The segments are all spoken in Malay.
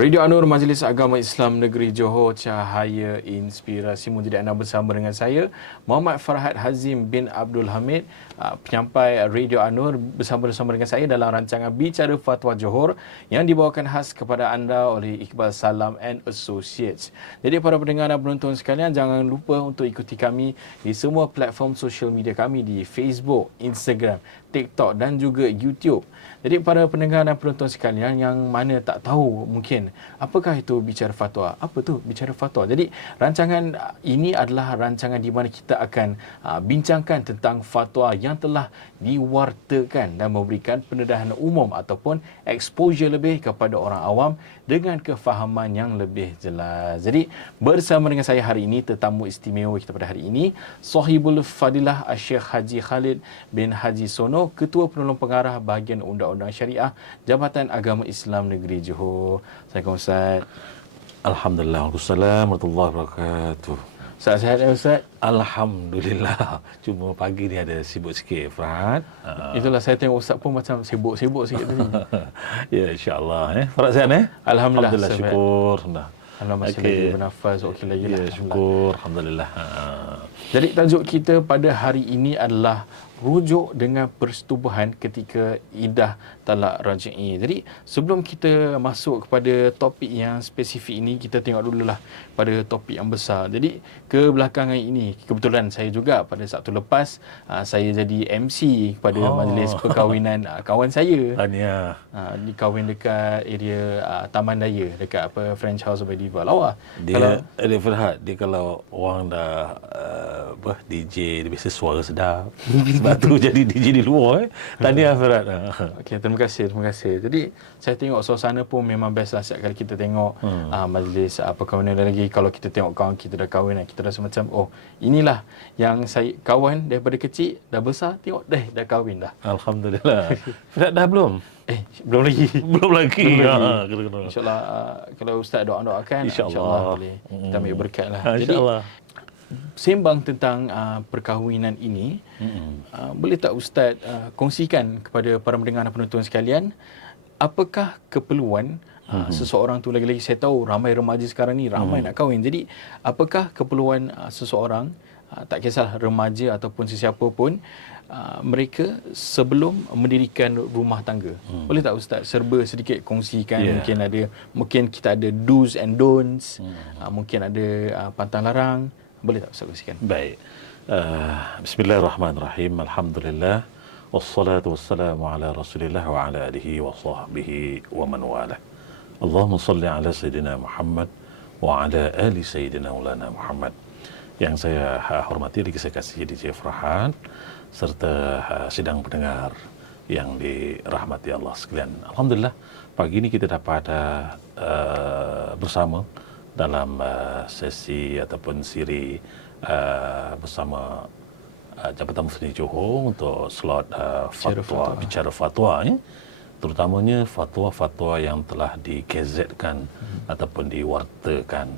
Radio Anur Majlis Agama Islam Negeri Johor, Cahaya Inspirasi menjadi anda bersama dengan saya Muhammad Farhad Hazim bin Abdul Hamid, penyampai Radio Anur bersama dengan saya dalam rancangan Bicara Fatwa Johor yang dibawakan khas kepada anda oleh Iqbal Salam and Associates. Jadi para pendengar dan penonton sekalian, jangan lupa untuk ikuti kami di semua platform sosial media kami di Facebook, Instagram, TikTok dan juga YouTube. Jadi para pendengar dan penonton sekalian yang mana tak tahu mungkin apakah itu Bicara Fatwa? Apa tu Bicara Fatwa? Jadi rancangan ini adalah rancangan di mana kita akan bincangkan tentang fatwa yang telah diwartakan dan memberikan pendedahan umum ataupun exposure lebih kepada orang awam dengan kefahaman yang lebih jelas. Jadi bersama dengan saya hari ini, tetamu istimewa kita pada hari ini, Sahibul Fadilah Syekh Haji Khalid bin Haji Sono, Ketua Penolong Pengarah Bahagian Undang-Undang Syariah Jabatan Agama Islam Negeri Johor. Assalamualaikum Ustaz. Alhamdulillah, waalaikumsalam warahmatullahi wabarakatuh. Ustaz sihat ya Ustaz? Alhamdulillah. Cuma pagi ni ada sibuk sikit, Farhad. Itulah saya tengok Ustaz pun macam sibuk-sibuk sikit tadi. Ya, insya-Allah. Farhad sihat Alhamdulillah. Alhamdulillah, syukur. Alhamdulillah masih lagi bernafas, okey lagi lah. Ya, syukur. Alhamdulillah. Jadi tajuk kita pada hari ini adalah rujuk dengan persetubuhan ketika iddah talak raj'i. Jadi sebelum kita masuk kepada topik yang spesifik ini, kita tengok dululah pada topik yang besar. Jadi kebelakangan ini, kebetulan saya juga pada Sabtu lepas saya jadi MC kepada majlis perkahwinan kawan saya. Tahniah. Di kahwin dekat area Taman Daya, dekat French House by Diva. Lawa. Dia Farhad, dia kalau orang dah DJ, dia biasa suara sedap. Sebab tu jadi DJ di luar. Tahniah Farhad. Okey, terima kasih. Jadi saya tengok suasana pun memang best lah setiap kali kita tengok majlis perkahwinan. Dan lagi kalau kita tengok kawan kita dah kahwin, kita rasa macam inilah yang saya kawan daripada kecil dah besar, tengok dah kahwin dah. Alhamdulillah. Farhad dah belum? Belum lagi. Belum lagi. InsyaAllah kalau Ustaz doakan, InsyaAllah boleh kita ambil berkat lah. Jadi sembang tentang perkahwinan ini, boleh tak Ustaz kongsikan kepada para pendengar dan penonton sekalian, apakah keperluan seseorang tu, lagi-lagi saya tahu ramai remaja sekarang ni ramai nak kahwin. Jadi apakah keperluan seseorang, tak kisah remaja ataupun sesiapa pun, mereka sebelum mendirikan rumah tangga? Boleh tak Ustaz serba sedikit kongsikan? Mungkin kita ada do's and don'ts, mungkin ada pantang larang. Boleh tak Ustaz kongsikan? Baik. Bismillahirrahmanirrahim. Alhamdulillah. Wassalatu wassalamu ala Rasulillah wa ala alihi wa sahbihi wa man wala. Allahumma salli ala Sayyidina Muhammad wa ala ali Sayyidina Maulana Muhammad. Yang saya hormati, saya kasih DJ Farhad serta sidang pendengar yang dirahmati Allah sekalian. Alhamdulillah, pagi ini kita dapat bersama dalam sesi ataupun siri bersama Jabatan Mufti Johor untuk slot fatwa, bicara fatwa, terutamanya fatwa-fatwa yang telah di-gazetkan ataupun diwartakan.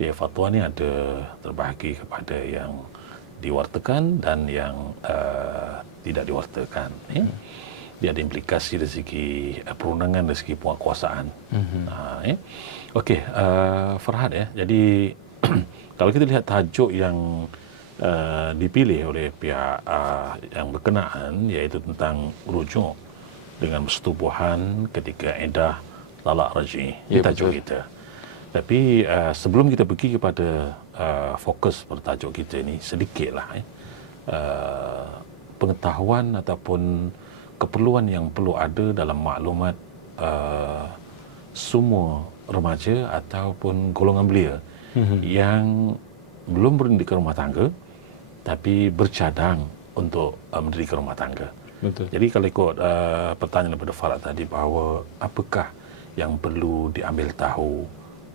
Dia fatwa ni ada terbahagi kepada yang diwartakan dan yang tidak diwartakan. Dia ada implikasi dari segi perundangan, dari segi penguasaan. Okey, Farhad jadi kalau kita lihat tajuk yang dipilih oleh pihak yang berkenaan, iaitu tentang rujuk dengan persetubuhan ketika iddah talak raj'i. Ini tajuk kita. Tapi sebelum kita pergi kepada fokus pada tajuk kita ni, sedikitlah pengetahuan ataupun keperluan yang perlu ada dalam maklumat semua remaja ataupun golongan belia yang belum mendirikan rumah tangga tapi bercadang untuk mendirikan rumah tangga. Betul. Jadi kalau ikut pertanyaan daripada Farhad tadi, bahawa apakah yang perlu diambil tahu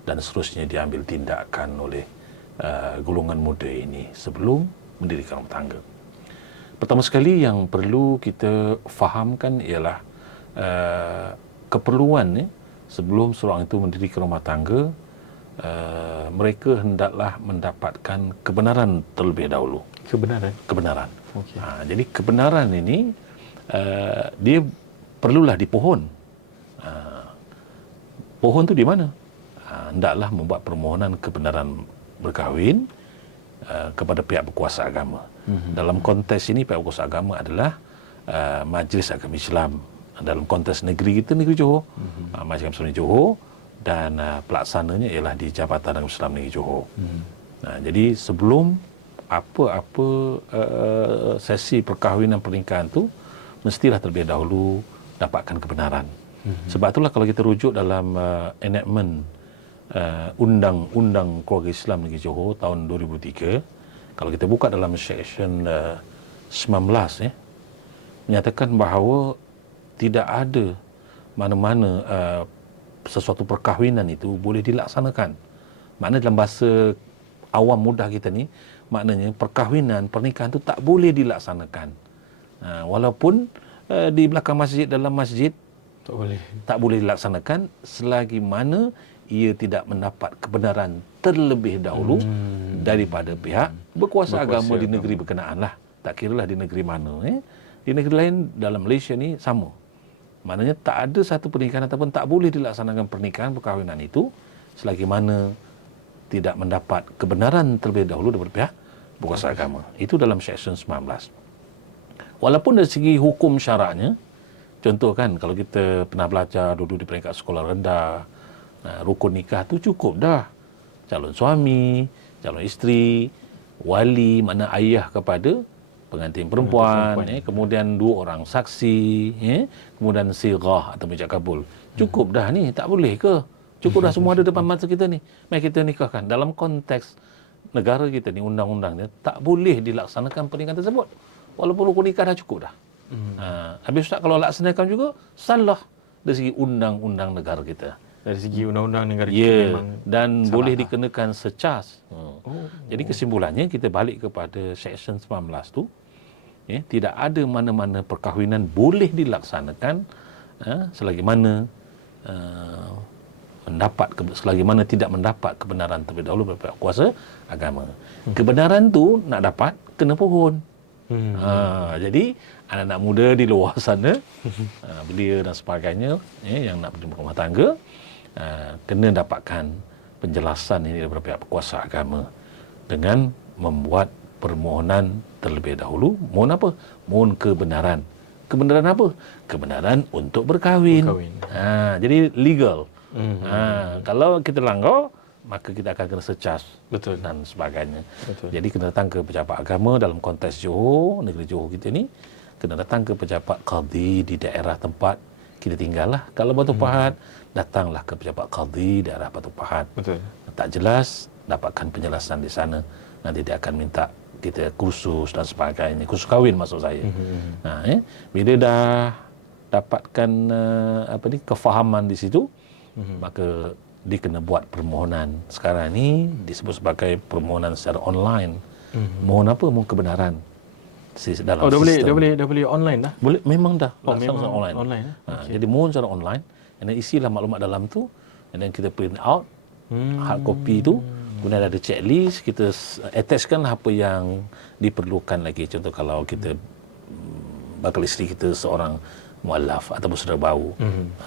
dan seterusnya diambil tindakan oleh golongan muda ini sebelum mendirikan rumah tangga. Pertama sekali yang perlu kita fahamkan ialah keperluan sebelum seorang itu mendirikan rumah tangga, mereka hendaklah mendapatkan kebenaran terlebih dahulu. Kebenaran. Okay. Jadi kebenaran ini dia perlulah dipohon. pohon tu di mana? Hendaklah membuat permohonan kebenaran berkahwin kepada pihak berkuasa agama. Dalam konteks ini pihak berkuasa agama adalah Majlis Agama Islam. Dalam konteks negeri kita, negeri Johor, Majlis Agama Islam Negeri Johor, dan pelaksananya ialah di Jabatan Agama Islam Negeri Johor. Jadi sebelum apa-apa sesi perkahwinan pernikahan tu, mestilah terlebih dahulu dapatkan kebenaran. Sebab itulah kalau kita rujuk dalam enactment Undang-Undang Keluarga Islam Negeri Johor tahun 2003, kalau kita buka dalam section 19, menyatakan bahawa tidak ada mana-mana sesuatu perkahwinan itu boleh dilaksanakan. Maknanya dalam bahasa awam mudah kita ni, maknanya perkahwinan, pernikahan itu tak boleh dilaksanakan. Walaupun di belakang masjid, dalam masjid, tak boleh dilaksanakan selagi mana ia tidak mendapat kebenaran terlebih dahulu daripada pihak berkuasa agama di negeri berkenaan lah. Tak kiralah di negeri mana. Di negeri lain dalam Malaysia ni sama. Maknanya tak ada satu pernikahan ataupun tak boleh dilaksanakan pernikahan, perkahwinan itu selagi mana tidak mendapat kebenaran terlebih dahulu daripada pihak berkuasa agama. Itu dalam section 19. Walaupun dari segi hukum syaraknya, contoh kan, kalau kita pernah belajar dulu di peringkat sekolah rendah, rukun nikah tu cukup dah. Calon suami, calon isteri, wali, mana ayah kepada pengantin perempuan, kemudian 2 orang saksi, kemudian sirah atau ijab kabul. Cukup dah ni, tak boleh ke? Cukup dah semua ada depan mata kita ni. Mari kita nikahkan. Dalam konteks negara kita ni, undang-undangnya tak boleh dilaksanakan pernikahan tersebut. Walaupun rukun nikah dah cukup dah. Habis Ustaz, kalau laksanakan juga salah dari segi undang-undang negara kita. Dari segi undang-undang negara kita memang dan boleh dikenakan secas. Jadi kesimpulannya kita balik kepada section 19 tu, tidak ada mana-mana perkahwinan boleh dilaksanakan selagi mana selagi mana tidak mendapat kebenaran terlebih dahulu daripada pihak kuasa agama. Kebenaran tu nak dapat kena pohon. Jadi anak-anak muda di luar sana, belia dan sebagainya, yang nak berumah tangga, kena dapatkan penjelasan ini daripada pihak berkuasa agama dengan membuat permohonan terlebih dahulu. Mohon apa? Mohon kebenaran. Kebenaran apa? Kebenaran untuk berkahwin. Jadi legal. Kalau kita langgar, maka kita akan kena secas dan sebagainya. Jadi kena datang ke pejabat agama dalam konteks Johor, negeri Johor kita ni, kena datang ke pejabat qadi di daerah tempat kita tinggal lah. Kalau Batu Pahat, datanglah ke pejabat qadi daerah Batu Pahat. Tak jelas, dapatkan penjelasan di sana. Nanti dia akan minta kita kursus dan sebagainya. Kursus kahwin maksud saya. Bila dah dapatkan kefahaman di situ, maka dia kena buat permohonan. Sekarang ni disebut sebagai permohonan secara online. Mohon apa? Mohon kebenaran. Dalam dah boleh online dah? Boleh, memang dah. Memang secara online. Okay. Jadi mohon secara online. Dan isilah maklumat dalam tu. Dan kita print out hard copy tu. Kemudian ada checklist. Kita attachkanlah apa yang diperlukan lagi. Contoh kalau kita bakal isteri kita seorang mualaf ataupun saudara bau,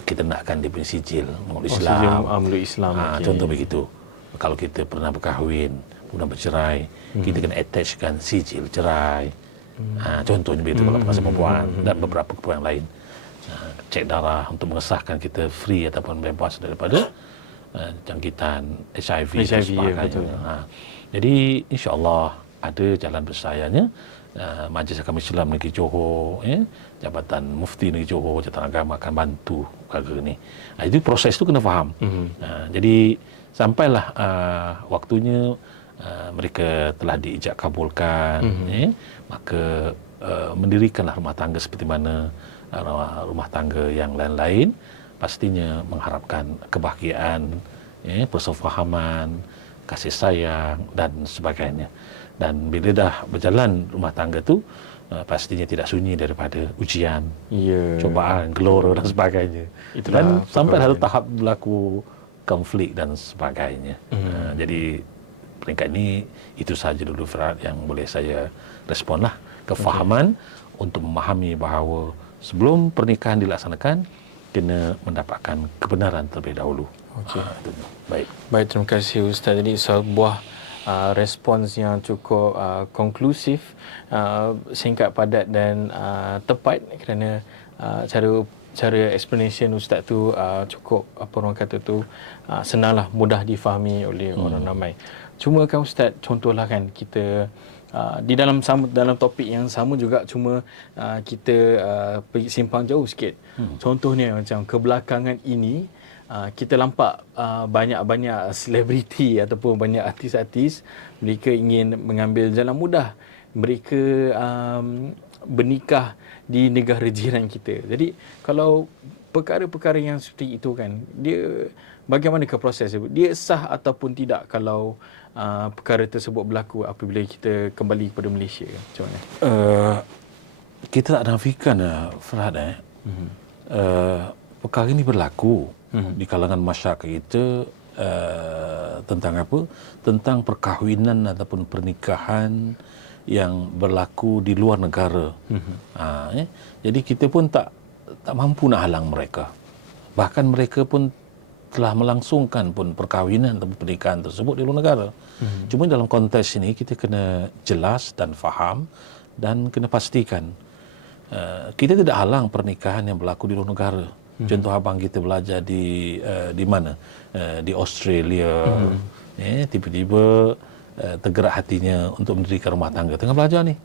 kita nakkan dia punya sijil menurut Islam. Menurut Islam. Contoh begitu. Kalau kita pernah berkahwin, pernah bercerai, kita kena attachkan sijil cerai. Contohnya begitu kalau pengasas perempuan dan beberapa keperluan lain. Cek darah untuk mengesahkan kita free ataupun bebas daripada jangkitan HIV dan sebagainya. Jadi insya-Allah ada jalan bersayanya. Majlis Agama Islam Negeri Johor, Jabatan Mufti Negeri Johor, Jabatan Agama akan bantu perkara ni. Itu proses tu kena faham. Jadi sampailah waktunya mereka telah diijab kabulkan, maka mendirikanlah rumah tangga seperti mana rumah tangga yang lain-lain, pastinya mengharapkan kebahagiaan, persefahaman, kasih sayang dan sebagainya. Dan bila dah berjalan rumah tangga tu, pastinya tidak sunyi daripada ujian, cobaan, gelora dan sebagainya. Dan sampai satu tahap berlaku konflik dan sebagainya. Jadi peringkat ini itu sahaja dulu Farad yang boleh saya respon lah. Kefahaman untuk memahami bahawa sebelum pernikahan dilaksanakan, kena mendapatkan kebenaran terlebih dahulu. Okey. Baik. Baik, terima kasih Ustaz. Jadi sebuah respons yang cukup konklusif, singkat, padat dan tepat, kerana cara explanation Ustaz tu cukup, apa orang kata tu, senanglah, mudah difahami oleh orang ramai. Cuma kan Ustaz, contohlah kan kita di dalam topik yang sama juga, cuma kita pergi simpang jauh sikit. Contohnya macam kebelakangan ini kita nampak banyak-banyak selebriti ataupun banyak artis-artis, mereka ingin mengambil jalan mudah. Mereka bernikah di negara jiran kita. Jadi kalau perkara-perkara yang seperti itu kan, dia bagaimanakah proses dia? Dia sah ataupun tidak kalau perkara tersebut berlaku apabila kita kembali kepada Malaysia? Macam mana? Kita tak nafikan, Farhad, perkara ini berlaku di kalangan masyarakat kita, tentang apa? Tentang perkahwinan ataupun pernikahan yang berlaku di luar negara. Jadi kita pun tak mampu nak halang mereka. Bahkan mereka pun telah melangsungkan pun perkahwinan atau pernikahan tersebut di luar negara. Cuma dalam konteks ini kita kena jelas dan faham dan kena pastikan kita tidak halang pernikahan yang berlaku di luar negara. Contoh abang kita belajar di mana? Di Australia. Tiba-tiba tergerak hatinya untuk mendirikan rumah tangga. Tengah belajar ni.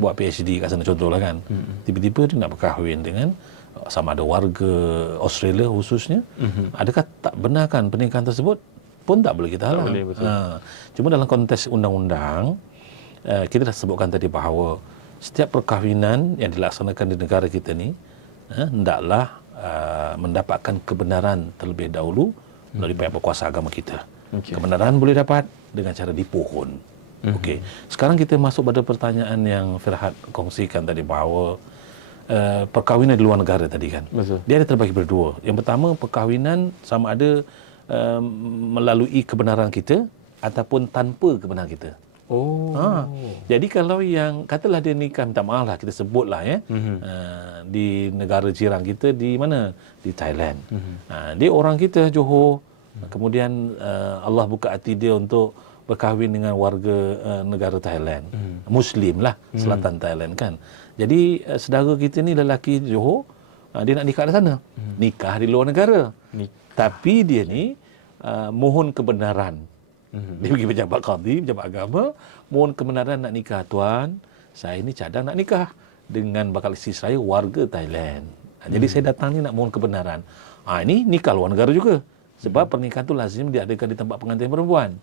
Buat PhD kat sana contohlah kan. Tiba-tiba dia nak berkahwin dengan sama ada warga Australia khususnya. Adakah tak benar kan pernikahan tersebut? Pun tak boleh kita halang. Cuma dalam konteks undang-undang, kita dah sebutkan tadi bahawa setiap perkahwinan yang dilaksanakan di negara kita ni hendaklah mendapatkan kebenaran terlebih dahulu melalui pihak berkuasa agama kita. Kebenaran boleh dapat dengan cara dipohon. Okey. Sekarang kita masuk pada pertanyaan yang Firhat kongsikan tadi bahawa perkahwinan di luar negara tadi kan. Betul. Dia ada terbagi berdua. Yang pertama, perkahwinan sama ada melalui kebenaran kita ataupun tanpa kebenaran kita. Jadi kalau yang katalah dia nikah, minta maaf lah kita sebutlah di negara jiran kita, di mana? Di Thailand. Dia orang kita Johor, kemudian Allah buka hati dia untuk berkahwin dengan warga negara Thailand. Muslim lah, selatan Thailand kan. Jadi saudara kita ni lelaki Johor, dia nak nikah di sana. Nikah di luar negara. Tapi dia ni mohon kebenaran. Dia pergi pejabat qadi, pejabat agama, mohon kebenaran nak nikah. Tuan, saya ni cadang nak nikah dengan bakal isteri saya warga Thailand. Jadi saya datang ni nak mohon kebenaran. Ini nikah luar negara juga. Sebab pernikahan tu lazim diadakan di tempat pengantin perempuan.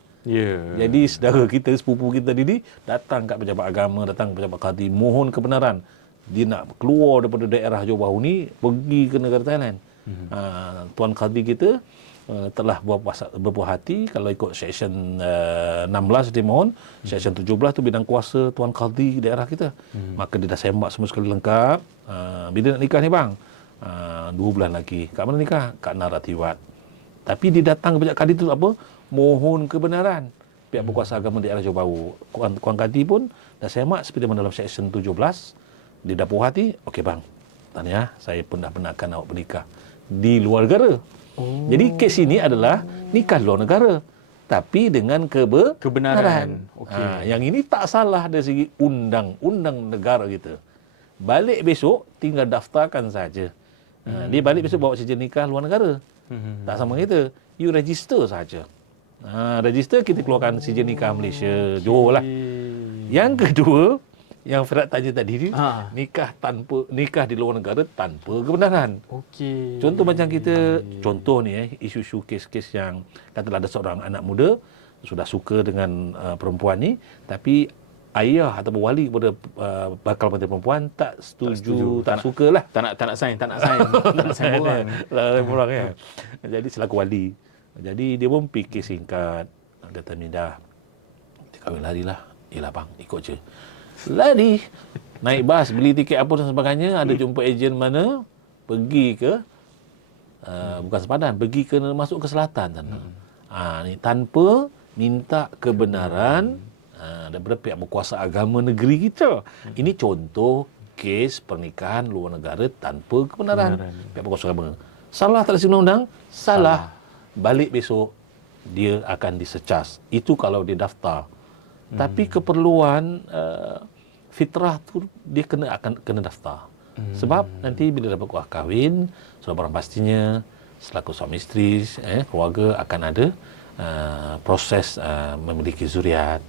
Jadi saudara kita, sepupu kita ni datang kat pejabat agama, datang ke pejabat qadi, mohon kebenaran. Dia nak keluar daripada daerah Johor Bahru ni, pergi ke negara Thailand. Tuan qadi kita telah berpuas hati. Kalau ikut seksyen 16 dia mohon, seksyen 17 tu bidang kuasa tuan qadi daerah kita. Maka dia dah sembak semua sekali lengkap. Bila nak nikah ni bang? 2 bulan lagi. Kat mana nikah? Kat Naratiwat. Tapi dia datang ke pejabat qadi tu apa? Mohon kebenaran. Pihak berkuasa agama daerah Johor Bahru. Tuan qadi pun dah semak seperti mana dalam seksyen 17. Dia dah puas hati. Okey bang, tahniah, saya pun dah benarkan awak bernikah di luar negara. Jadi kes ini adalah nikah luar negara tapi dengan kebenaran. Yang ini tak salah dari segi undang-undang negara kita. Balik besok tinggal daftarkan saja. Dia balik besok bawa sijil nikah luar negara. Tak sama kita. You register saja. Register, kita keluarkan sijil nikah Malaysia, Johor lah. Yang kedua, yang Firat tanya tadi ni, nikah di luar negara tanpa kebenaran. Contoh macam kita, contoh ni isu-isu kes-kes yang katalah ada seorang anak muda sudah suka dengan perempuan ni, tapi ayah atau wali kepada bakal pengantin perempuan tak setuju, tak suka lah. Tak nak sign borang ya. Jadi selaku wali. Jadi dia pun fikir singkat. Dia kata, Minda, kahwin lari lah. Yelah bang, ikut je. Lari. Naik bas, beli tiket apa dan sebagainya. Ada jumpa ejen mana. Pergi ke, bukan sepadan, pergi ke masuk ke selatan sana. Ni tanpa minta kebenaran daripada pihak berkuasa agama negeri kita. Ini contoh kes pernikahan luar negara tanpa kebenaran pihak berkuasa agama. Salah tak ada undang-undang? Salah. balik besok dia akan disecas. Itu kalau dia daftar. Tapi keperluan fitrah tu dia akan kena daftar. Sebab nanti bila dapat kuah kahwin, sudah barang pastinya selaku suami isteri, keluarga akan ada proses memiliki zuriat.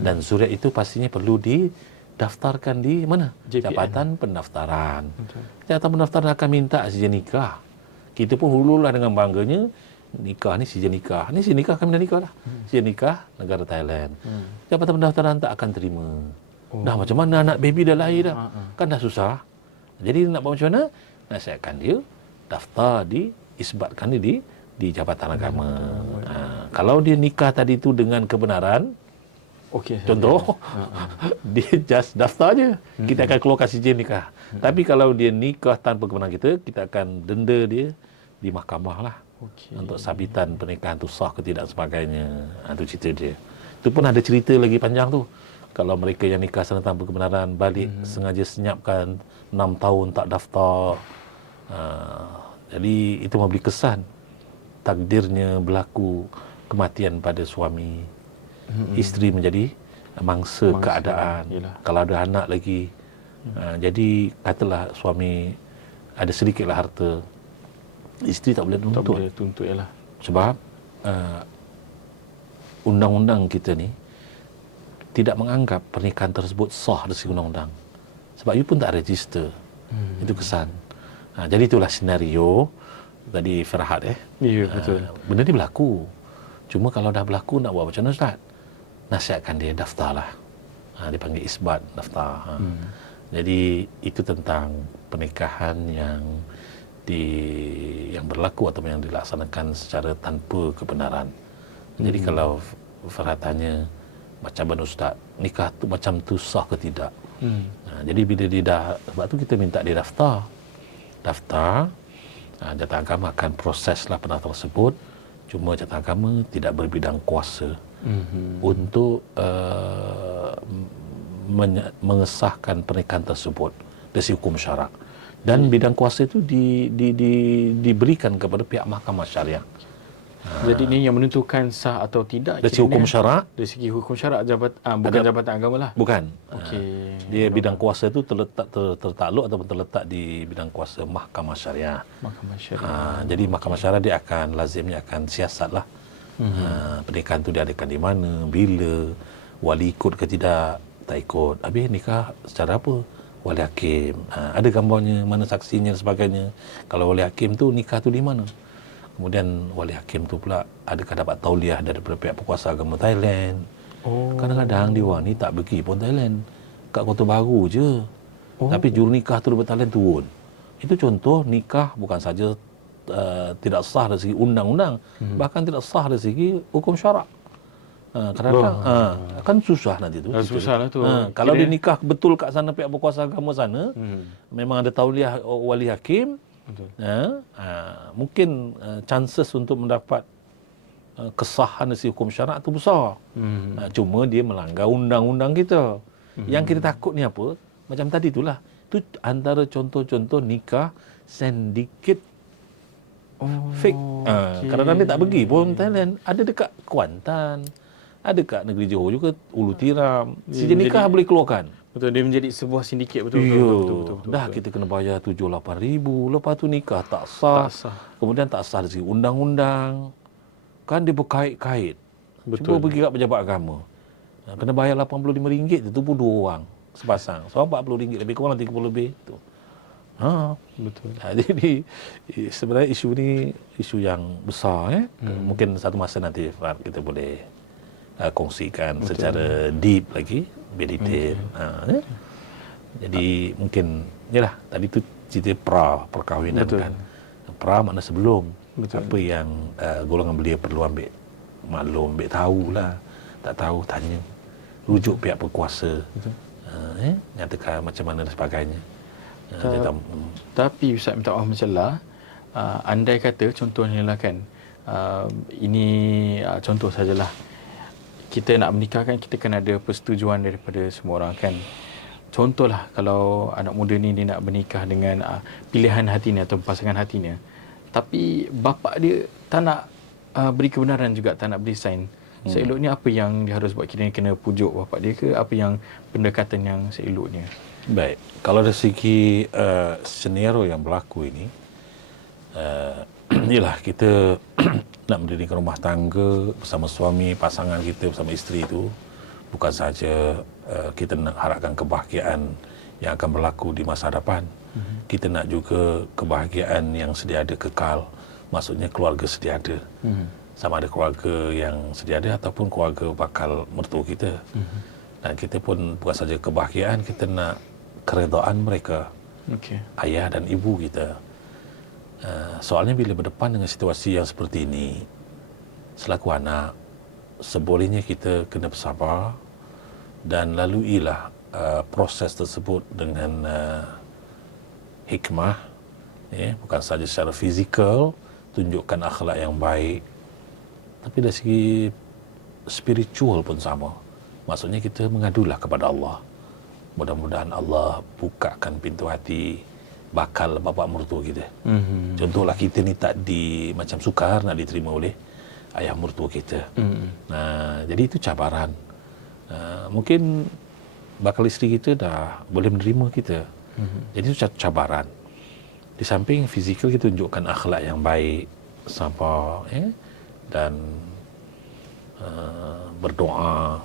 Dan zuriat itu pastinya perlu didaftarkan di mana? JPN. Jabatan Pendaftaran. Jabatan Pendaftaran akan minta sijil nikah. Kita pun hululah dengan bangganya, nikah ni sijil nikah. Ni sijil nikah, kami dah nikah lah. Sijil nikah negara Thailand. Jabatan Pendaftaran tak akan terima. Dah macam mana anak baby dah lahir dah. Kan dah susah. Jadi nak buat macam mana? Nasihatkan dia daftar isbatkan dia di Jabatan Agama. Kalau dia nikah tadi tu dengan kebenaran, contoh, dia just daftar je. Kita akan keluarkan sijil nikah. Tapi kalau dia nikah tanpa kebenaran kita akan denda dia di mahkamah lah. Untuk sabitan pernikahan tu sah ke tidak sebagainya. Itu cerita dia. Itu pun ada cerita lagi panjang tu. Kalau mereka yang nikah sana tanpa kebenaran balik sengaja senyapkan 6 tahun tak daftar. Jadi itu memberi kesan. Takdirnya berlaku kematian pada suami. Isteri menjadi mangsa keadaan. Yelah. Kalau ada anak lagi. Jadi katalah suami ada sedikitlah harta. Isteri tak boleh tuntut. Tak boleh tuntut, yalah. Sebab undang-undang kita ni tidak menganggap pernikahan tersebut sah dari segi undang-undang. Sebab you pun tak register. Itu kesan. Jadi itulah senario tadi Farhad. Ya, betul. Benda ni berlaku. Cuma kalau dah berlaku nak buat macam mana Ustaz? Nasihatkan dia daftarlah. Dia panggil isbat, daftar. Jadi itu tentang pernikahan yang berlaku atau yang dilaksanakan secara tanpa kebenaran. Jadi kalau Farhad tanya macam mana Ustaz, nikah tu macam tu sah ke tidak? Jadi bila dia dah, sebab tu kita minta dia daftar. Jabatan Agama akan proseslah pendaftaran tersebut. Cuma Jabatan Agama tidak berbidang kuasa untuk mengesahkan pernikahan tersebut dari segi hukum syarak. Dan bidang kuasa itu diberikan kepada pihak Mahkamah Syariah. Jadi ini yang menentukan sah atau tidak dari segi hukum syarak. Dari segi hukum syarak bukan Jabatan Agama lah. Bukan. Dia bidang Nampak. kuasa itu tertakluk ataupun terletak di bidang kuasa Mahkamah Syariah. Mahkamah Syariah. Jadi Mahkamah Syariah dia akan lazimnya akan siasatlah. Pernikahan itu diadakan di mana, bila, wali ikut ke tidak, tak ikut. Habis nikah secara apa? Wali hakim. Ada gambarnya, mana saksinya dan sebagainya. Kalau wali hakim tu nikah tu di mana? Kemudian wali hakim tu pula adakah dapat tauliah daripada pihak berkuasa agama Thailand. Kadang-kadang dia ni tak pergi pun Thailand. Kat Kota Baru je. Tapi juru nikah tu daripada Thailand turun. Itu contoh nikah bukan saja tidak sah dari segi undang-undang. Bahkan tidak sah dari segi hukum syarak. Kadang-kadang kan susah nanti tu. Susah lah tu. Kalau dia nikah betul kat sana pihak berkuasa agama sana, memang ada tauliah wali hakim. Mungkin chances untuk mendapat kesahan dari hukum syarak itu besar. Cuma dia melanggar undang-undang kita. Yang kita takut ni apa? Macam tadi itulah. Itu antara contoh-contoh nikah sindiket fake. Kadang-kadang dia tak pergi pun Thailand. Ada dekat Kuantan, ada dekat negeri Johor juga, Ulu Tiram. Sijil nikah boleh keluarkan. Betul, dia menjadi sebuah sindiket. Betul. Dah kita kena bayar 7-8 ribu. Lepas tu nikah tak sah. Kemudian tak sah dari segi undang-undang. Kan dia berkait-kait. Cuba pergi kat pejabat agama. Kena bayar RM85 tu pun 2 orang sepasang. So RM40 lebih kurang 30 lebih tu. Betul. Jadi sebenarnya isu ni isu yang besar. Mungkin satu masa nanti kita boleh kongsikan secara deep lagi, meditate. Jadi mungkin yalah tadi tu cerita perkahwinan kan. Pra makna sebelum. Apa yang golongan belia perlu ambil maklum, ambil tahulah. Tak tahu tanya, rujuk pihak berkuasa. Nyatakan macam mana dan sebagainya. Tapi Ustaz minta maaf mencelah, andai kata contohnya lah kan, ini contoh sajalah, kita nak menikah kan, kita kan ada persetujuan daripada semua orang kan. Contohlah kalau anak muda ni dia nak bernikah dengan pilihan hatinya atau pasangan hatinya, tapi bapa dia tak nak beri kebenaran juga, tak nak beri sign. Seeloknya apa yang dia harus buat? Kira kena pujuk bapak dia ke? Apa yang pendekatan yang seeloknya? Baik, kalau dari segi senario yang berlaku ini, ialah kita nak mendirikan rumah tangga bersama suami, pasangan kita, bersama isteri itu, bukan saja kita nak harapkan kebahagiaan yang akan berlaku di masa hadapan. Kita nak juga kebahagiaan yang sedia ada kekal, maksudnya keluarga sedia ada. Sama ada keluarga yang sedia ada ataupun keluarga bakal mertua kita. Dan kita pun bukan saja kebahagiaan, kita nak keredaan mereka, ayah dan ibu kita. Soalnya bila berdepan dengan situasi yang seperti ini, selaku anak, sebolehnya kita kena bersabar dan laluilah proses tersebut dengan hikmah, bukan saja secara fizikal, tunjukkan akhlak yang baik, tapi dari segi spiritual pun sama. Maksudnya kita mengadulah kepada Allah. Mudah-mudahan Allah bukakan pintu hati bakal bapa mertua kita. Contohlah kita ni tak macam sukar nak diterima oleh ayah mertua kita. Nah, jadi itu cabaran. Mungkin bakal isteri kita dah boleh menerima kita. Jadi itu cabaran. Di samping fizikal kita tunjukkan akhlak yang baik, sabar, dan berdoa.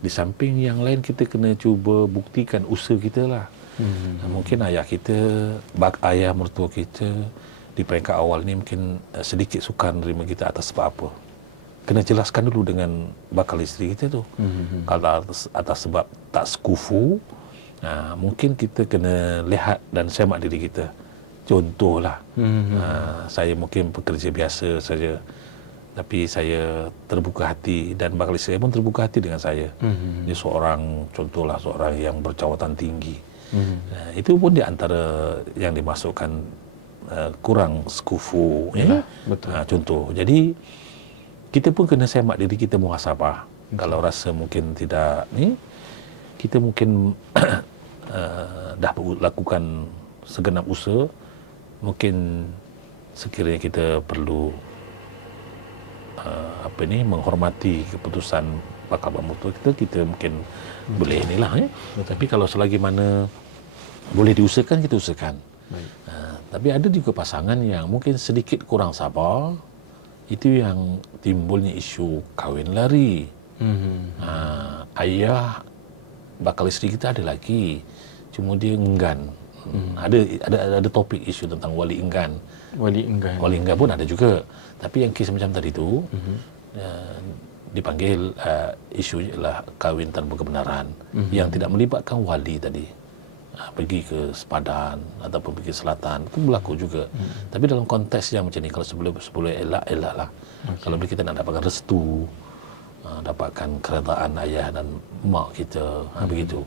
Di samping yang lain kita kena cuba buktikan usaha kita lah. Mungkin ayah kita, ayah mertua kita di peringkat awal ni mungkin sedikit sukar menerima kita atas sebab apa. Kena jelaskan dulu dengan bakal isteri kita tu. Kalau atas sebab tak sekufu, mungkin kita kena lihat dan semak diri kita. Contohlah, saya mungkin pekerja biasa saja, tapi saya terbuka hati dan bakal isteri saya pun terbuka hati dengan saya. Dia contohlah seorang yang berjawatan tinggi. Itu pun di antara yang dimasukkan kurang sekufu. Betul. Contoh. Jadi kita pun kena semak diri kita muhasabah. Kalau rasa mungkin tidak ni, kita mungkin dah lakukan segenap usaha, mungkin sekiranya kita perlu menghormati keputusan bakal mertua kita mungkin boleh inilah. Tapi kalau selagi mana boleh diusahakan, kita usahakan. Tapi ada juga pasangan yang mungkin sedikit kurang sabar, itu yang timbulnya isu kahwin lari. Ayah bakal isteri kita ada lagi, cuma dia enggan. Ada topik isu tentang wali enggan. Wali enggan pun ada juga. Tapi yang kes macam tadi tu dipanggil isu ialah kahwin tanpa kebenaran, yang tidak melibatkan wali tadi. Pergi ke sepadan ataupun pergi ke selatan, itu berlaku juga. Tapi dalam konteks yang macam ni, kalau sebelum elak lah. Kalau kita nak dapatkan restu, dapatkan keredaan ayah dan mak kita, begitu.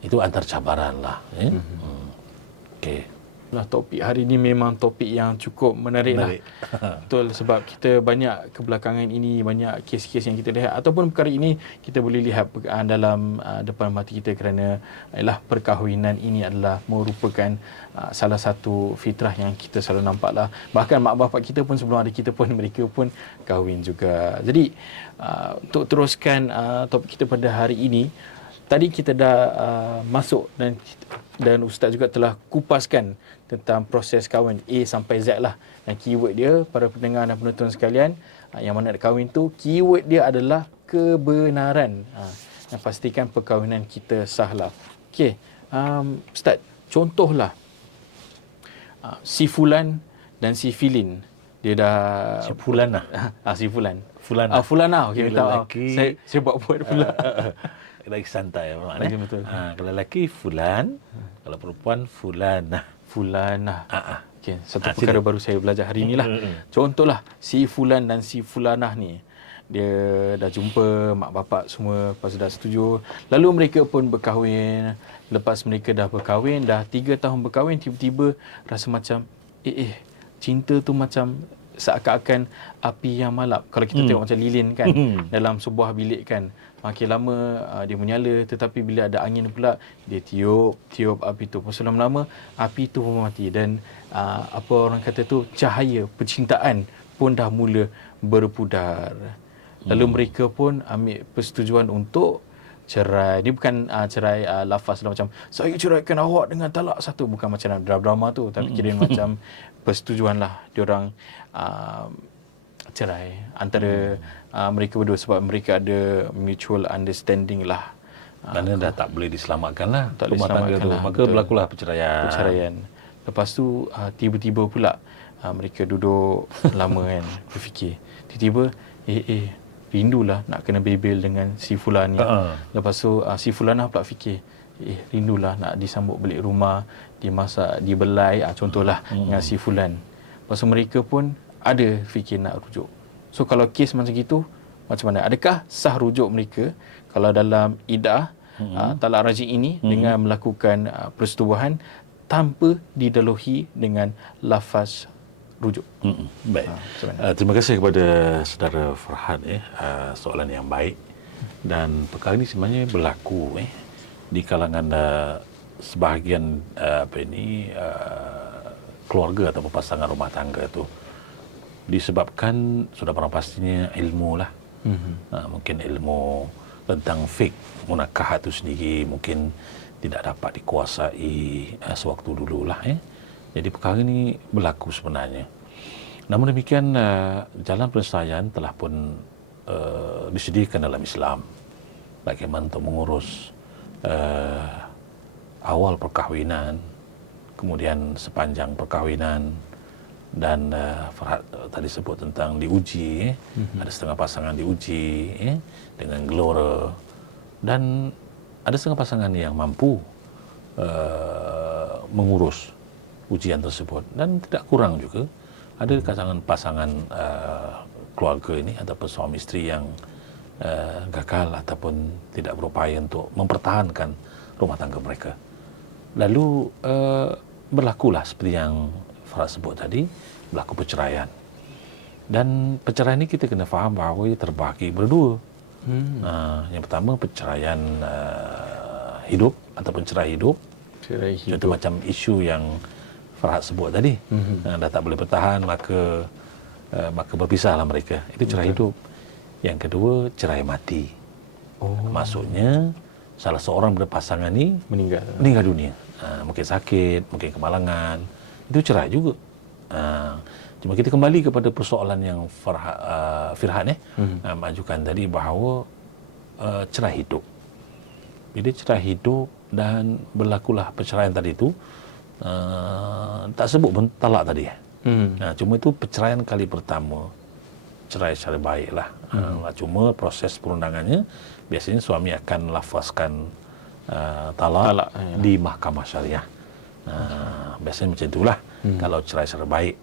Itu antar cabaran lah. Okey. Topik hari ini memang topik yang cukup menarik lah. Betul, sebab kita banyak kebelakangan ini, banyak kes-kes yang kita lihat, ataupun perkara ini kita boleh lihat dalam depan mata kita, kerana perkahwinan ini adalah merupakan salah satu fitrah yang kita selalu nampak lah. Bahkan mak bapak kita pun sebelum ada kita pun, mereka pun kahwin juga. Jadi untuk teruskan topik kita pada hari ini, tadi kita dah masuk dan Ustaz juga telah kupaskan tentang proses kahwin A sampai Z lah. Dan keyword dia, para pendengar dan penonton sekalian, yang mana nak kahwin tu, keyword dia adalah kebenaran. Dan pastikan perkahwinan kita sah lah. Okey, Ustaz, contohlah si Fulan dan si Filin. Dia dah... Si Fulan lah. Si Fulan. Fulan lah. Okey, minta maaf. Saya buat Fulan. Lagi santai maknanya. Betul. Kalau lelaki Fulan, kalau perempuan Fulanah. Okey, satu perkara baru saya belajar hari inilah. Contohlah si Fulan dan si Fulanah ni, dia dah jumpa mak bapak semua, lepas dah setuju, lalu mereka pun berkahwin. Lepas mereka dah berkahwin, dah 3 tahun berkahwin, tiba-tiba rasa macam cinta tu macam seakan-akan api yang malap. Kalau kita tengok macam lilin kan, dalam sebuah bilik kan, makin lama dia menyala, tetapi bila ada angin pula, dia tiup api tu. Masa lama-lama api tu pun mati, dan apa orang kata tu, cahaya percintaan pun dah mula berpudar. Lalu mereka pun ambil persetujuan untuk cerai. Dia bukan cerai lafaz lah, macam saya ceraikan awak dengan talak satu, bukan macam drama-drama tu, tapi kira macam persetujuan lah diorang cerai antara mereka berdua, sebab mereka ada mutual understanding lah. Kerana dah tak boleh diselamatkan lah Tak boleh rumah tangga diselamatkan tu. lah, Maka betul. berlakulah perceraian. Lepas tu tiba-tiba pula mereka duduk lama kan, berfikir. Tiba-tiba rindulah nak kena bebel dengan si fulan ni. Lepas tu si fulanah pula fikir, rindulah nak disambut balik rumah, dimasak, dibelai, contohlah dengan si fulan. Lepas tu mereka pun ada fikir nak rujuk. So kalau kes macam gitu, macam mana? Adakah sah rujuk mereka kalau dalam iddah talak raj'i ini dengan melakukan persetubuhan tanpa didahului dengan lafaz rujuk? Baik. Terima kasih kepada saudara Farhad soalan yang baik, dan perkara ini sebenarnya berlaku di kalangan sebahagian keluarga atau pasangan rumah tangga tu, disebabkan sudah pernah pastinya ilmu lah. Mungkin ilmu tentang fiqh munakah itu sendiri mungkin tidak dapat dikuasai sewaktu dululah. Jadi perkara ini berlaku sebenarnya. Namun demikian, jalan penyelesaian telah pun disediakan dalam Islam. Bagaimana untuk mengurus awal perkahwinan, kemudian sepanjang perkahwinan, dan Farhad tadi sebut tentang diuji. Ada setengah pasangan diuji dengan gelora, dan ada setengah pasangan yang mampu mengurus ujian tersebut, dan tidak kurang juga ada pasangan keluarga ini ataupun suami isteri yang gagal ataupun tidak berupaya untuk mempertahankan rumah tangga mereka. Lalu berlakulah seperti yang Farhad sebut tadi, berlaku perceraian. Dan perceraian ini kita kena faham bahawa ia terbahagi berdua. Yang pertama perceraian hidup ataupun cerai hidup. Contoh macam isu yang Farhad sebut tadi, dah tak boleh bertahan, maka berpisahlah mereka. Itu cerai hidup. Yang kedua, cerai mati. Maksudnya salah seorang daripada pasangan ni meninggal dunia. Mungkin sakit, mungkin kemalangan. Itu cerai juga. Cuma kita kembali kepada persoalan yang Firhan majukan tadi, bahawa cerai hidup. Bila cerai hidup dan berlakulah perceraian tadi itu, tak sebut pun talak tadi. Cuma itu perceraian kali pertama, cerai secara baik lah. Cuma proses perundangannya biasanya suami akan lafazkan talak di mahkamah syariah. Biasanya macam itulah kalau cerai secara baik.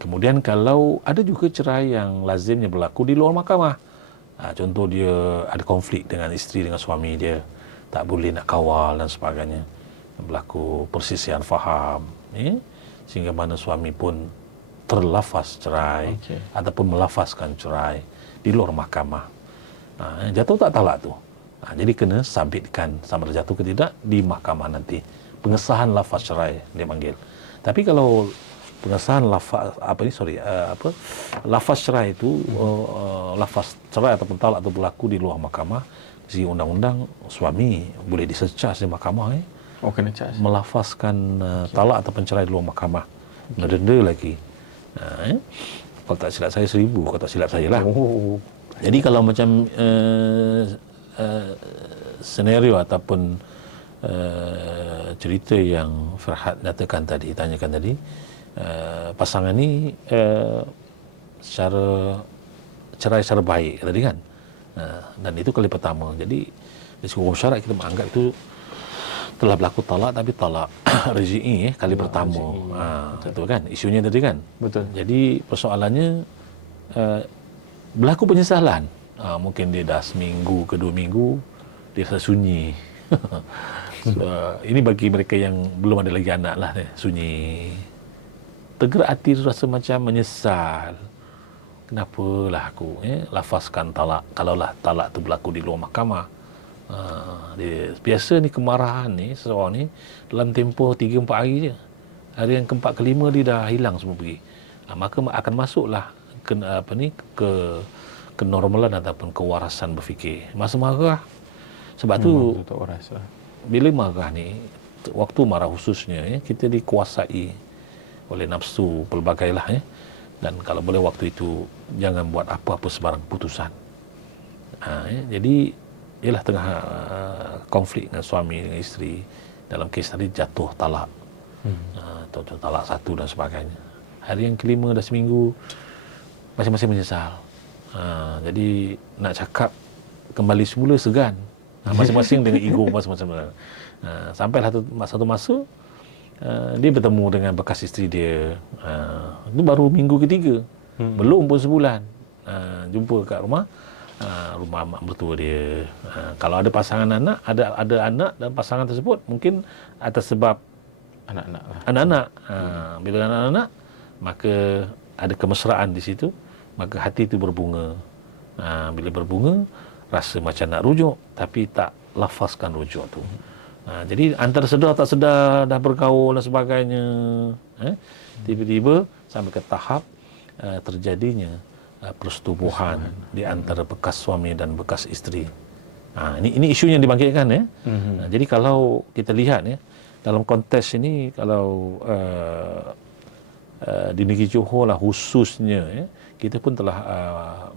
Kemudian kalau ada juga cerai yang lazimnya berlaku di luar mahkamah. Contoh dia ada konflik dengan isteri, dengan suami dia, tak boleh nak kawal dan sebagainya, berlaku perselisihan faham, sehingga mana suami pun terlafaz cerai ataupun melafazkan cerai di luar mahkamah. Jatuh tak talak tu. Jadi kena sabitkan sama ada jatuh ke tidak di mahkamah nanti. Pengesahan lafaz cerai dia panggil. Tapi kalau pengesahan lafaz cerai itu, lafaz cerai ataupun talak itu berlaku di luar mahkamah, si undang-undang suami boleh disearch di mahkamah kena charge. melafazkan talak ataupun cerai di luar mahkamah, kena denda lagi. Kalau tak silap saya 1,000, kalau tak silap saya lah. Jadi kalau macam senario ataupun cerita yang Farhad tanyakan tadi, pasangan ni secara cerai secara baik tadi kan, dan itu kali pertama. Jadi dari segi hukum syarak kita menganggap itu telah berlaku talak, tapi talak raj'i kali pertama. Betul kan isunya tadi kan. Betul. Jadi persoalannya berlaku penyesalan. Mungkin dia dah seminggu ke 2 minggu dia rasa sunyi. Ini bagi mereka yang belum ada lagi anak lah, sunyi. Tergerak hati rasa macam menyesal. Kenapalah aku lafazkan talak, kalaulah talak tu berlaku di luar mahkamah. Biasa ni kemarahan ni seseorang ni dalam tempoh 3-4 hari je. Hari yang keempat kelima dia dah hilang semua pergi. maka akan masuklah ke kenormalan ataupun kewarasan berfikir. Masa marah, sebab tu tak waras lah. bila marah ni, waktu marah khususnya, kita dikuasai oleh nafsu pelbagai lah, dan kalau boleh waktu itu jangan buat apa-apa sebarang putusan. Jadi ialah tengah konflik dengan suami dengan isteri, dalam kes tadi jatuh talak, atau talak satu dan sebagainya. Hari yang kelima dah seminggu, masing-masing menyesal. Jadi nak cakap kembali semula segan, masing-masing dengan ego masing-masing. Sampailah satu masa dia bertemu dengan bekas isteri dia. Itu baru minggu ketiga, belum pun sebulan. Jumpa kat rumah mak mertua dia. Kalau ada pasangan anak, ada anak dan pasangan tersebut mungkin atas sebab Anak-anak lah. anak-anak. Bila anak-anak, maka ada kemesraan di situ, maka hati itu berbunga. Bila berbunga, rasa macam nak rujuk tapi tak lafazkan rujuk tu. Jadi antara sedar tak sedar dah bergaul dan sebagainya, tiba-tiba sampai ke tahap terjadinya persetubuhan di antara bekas suami dan bekas isteri. Ini isu yang dibangkitkan, ya. Jadi kalau kita lihat, ya, dalam konteks ini, kalau di negeri Johor lah khususnya, ya, kita pun telah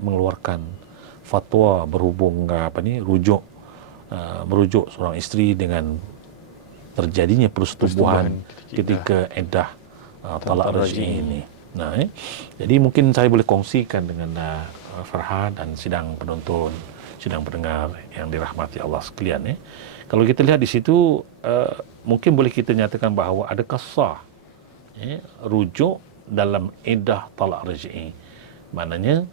mengeluarkan fatwa berhubung merujuk seorang isteri dengan terjadinya persetubuhan ketika iddah talak raj'i ini. Jadi mungkin saya boleh kongsikan dengan Farhad dan sidang penonton, sidang pendengar yang dirahmati Allah sekalian, ya. Kalau kita lihat di situ, mungkin boleh kita nyatakan bahawa ada sah, rujuk dalam iddah talak raj'i. Maknanya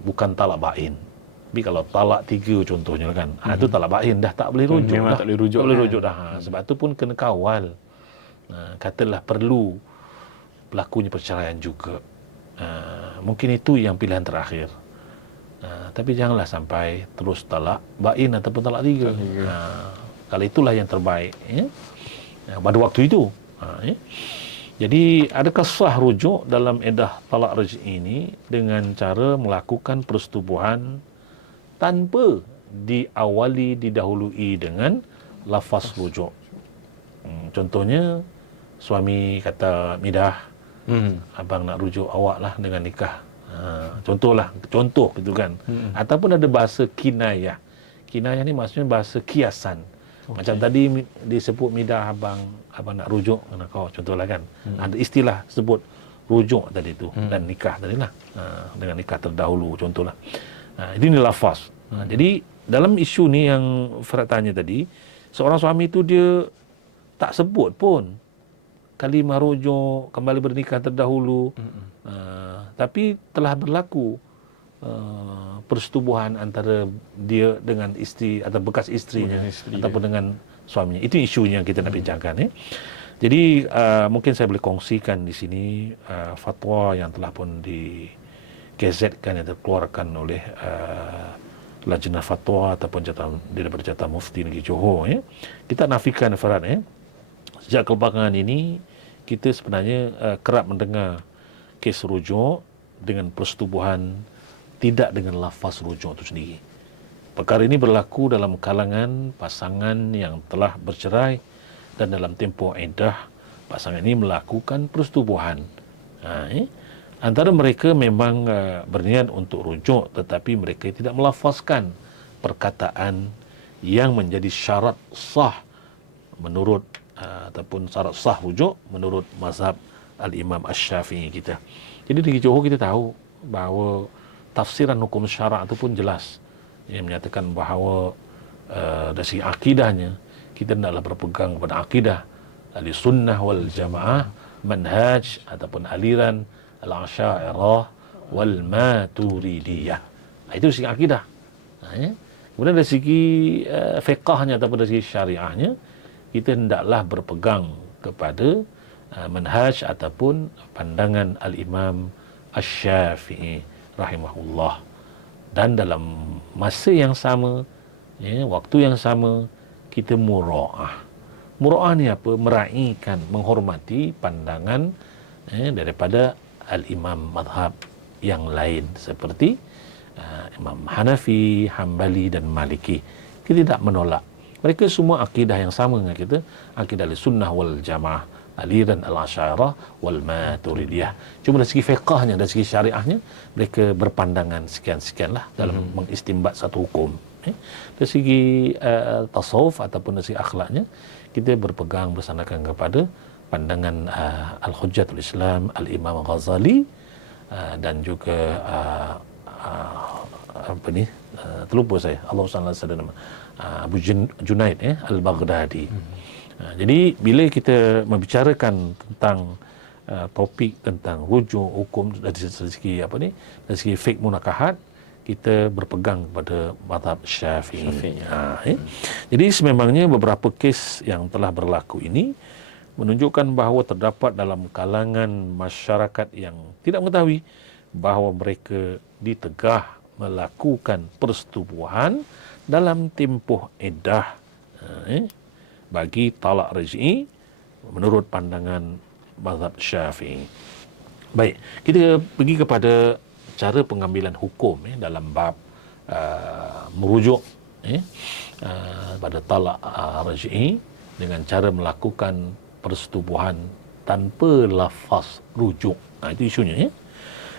bukan talak bain. Tapi kalau talak 3 contohnya kan, itu talak bain, dah tak boleh rujuk. Memang tak boleh rujuk. Tak boleh rujuk dah. Sebab tu pun kena kawal. Katalah perlu berlakunya perceraian juga. Mungkin itu yang pilihan terakhir. Tapi janganlah sampai terus talak bain ataupun talak 3. Kalau itulah yang terbaik, ya, pada waktu itu. Jadi adakah sah rujuk dalam iddah talak raj'i ini dengan cara melakukan persetubuhan tanpa didahului dengan lafaz rujuk? Contohnya, suami kata, Midah, abang nak rujuk awak lah dengan nikah. Contoh gitu kan. Ataupun ada bahasa kinayah. Kinayah ni maksudnya bahasa kiasan. Macam tadi disebut, Midah, abang nak rujuk dengan kau, contohlah kan. Ada istilah sebut rujuk tadi tu, dan nikah tadi lah, dengan nikah terdahulu, contohlah. Ini lafaz. Jadi dalam isu ni yang Farhad tanya tadi, seorang suami tu dia tak sebut pun kalimah rujuk, kembali bernikah terdahulu, tapi telah berlaku persetubuhan antara dia dengan isteri atau bekas isterinya ataupun dengan suaminya. Itu isu yang kita nak bincangkan, ya. Jadi mungkin saya boleh kongsikan di sini fatwa yang telah pun digazetkan, yang dikeluarkan oleh Lajnah Fatwa ataupun daripada Jabatan Mufti Negeri Johor, ya. Kita nafikan, Farhad, ya, sejak kebelakangan ini kita sebenarnya kerap mendengar kes rujuk dengan persetubuhan tidak dengan lafaz rujuk itu sendiri. Perkara ini berlaku dalam kalangan pasangan yang telah bercerai dan dalam tempoh iddah pasangan ini melakukan persetubuhan. Antara mereka memang berniat untuk rujuk, tetapi mereka tidak melafazkan perkataan yang menjadi syarat sah menurut ataupun syarat sah rujuk menurut mazhab Al-Imam Asy-Syafi'i kita. Jadi di Johor kita tahu bahawa tafsiran hukum syarak itu pun jelas, yang menyatakan bahawa dari segi akidahnya kita hendaklah berpegang kepada akidah ahli sunnah wal jamaah, manhaj ataupun aliran al-Asy'ariyah wal Maturidiyah. Itu dari segi akidah. Kemudian dari segi fiqahnya ataupun dari segi syariahnya, kita hendaklah berpegang kepada manhaj ataupun pandangan Al-Imam Asy-Syafi'i rahimahullah. Dan dalam masa yang sama, waktu yang sama, kita mura'ah. Mura'ah ni apa? Meraihkan, menghormati pandangan daripada al-imam madhab yang lain seperti Imam Hanafi, Hambali dan Maliki. Kita tidak menolak. Mereka semua akidah yang sama dengan kita, akidah al-sunnah wal jamaah, aliran al-asy'ariyah wal maturidiyah. Cuma dari segi fiqahnya, dari segi syariahnya, mereka berpandangan sekian-sekianlah dalam mengistimbat satu hukum. Dari segi tasawuf ataupun dari segi akhlaknya, kita berpegang bersandar kepada pandangan Al-Hujjatul Islam Al-Imam Ghazali dan juga terlupa saya, Allah SWT, Abu Junaid Al-Baghdadi. Jadi bila kita membicarakan tentang topik tentang rujuk hukum dari segi dari segi fiqh munakahat, kita berpegang kepada mazhab Syafi'i. Jadi sememangnya beberapa kes yang telah berlaku ini menunjukkan bahawa terdapat dalam kalangan masyarakat yang tidak mengetahui bahawa mereka ditegah melakukan persetubuhan dalam tempoh iddah bagi talak raj'i menurut pandangan mazhab Syafi'i. Baik, kita pergi kepada cara pengambilan hukum dalam bab merujuk pada talak raj'i dengan cara melakukan persetubuhan tanpa lafaz rujuk. Itu isunya.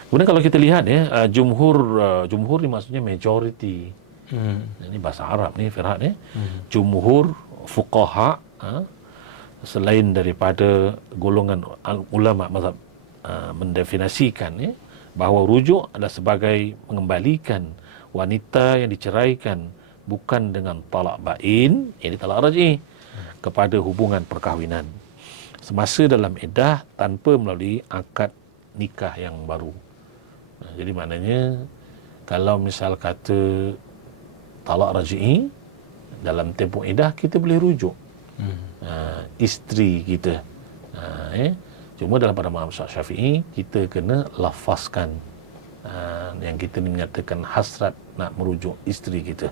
Kemudian kalau kita lihat jumhur ni maksudnya majority. Ini bahasa Arab ni Firhat Jumhur fuqaha selain daripada golongan ulama mazhab mendefinisikan bahawa rujuk adalah sebagai mengembalikan wanita yang diceraikan bukan dengan talak bain, ini talak raj'i, kepada hubungan perkahwinan semasa dalam iddah tanpa melalui akad nikah yang baru. Jadi maknanya kalau misal kata talak raj'i dalam tempoh iddah, kita boleh rujuk isteri kita. Cuma dalam pada mazhab Syafi'i kita kena lafazkan yang kita menyatakan hasrat nak merujuk isteri kita.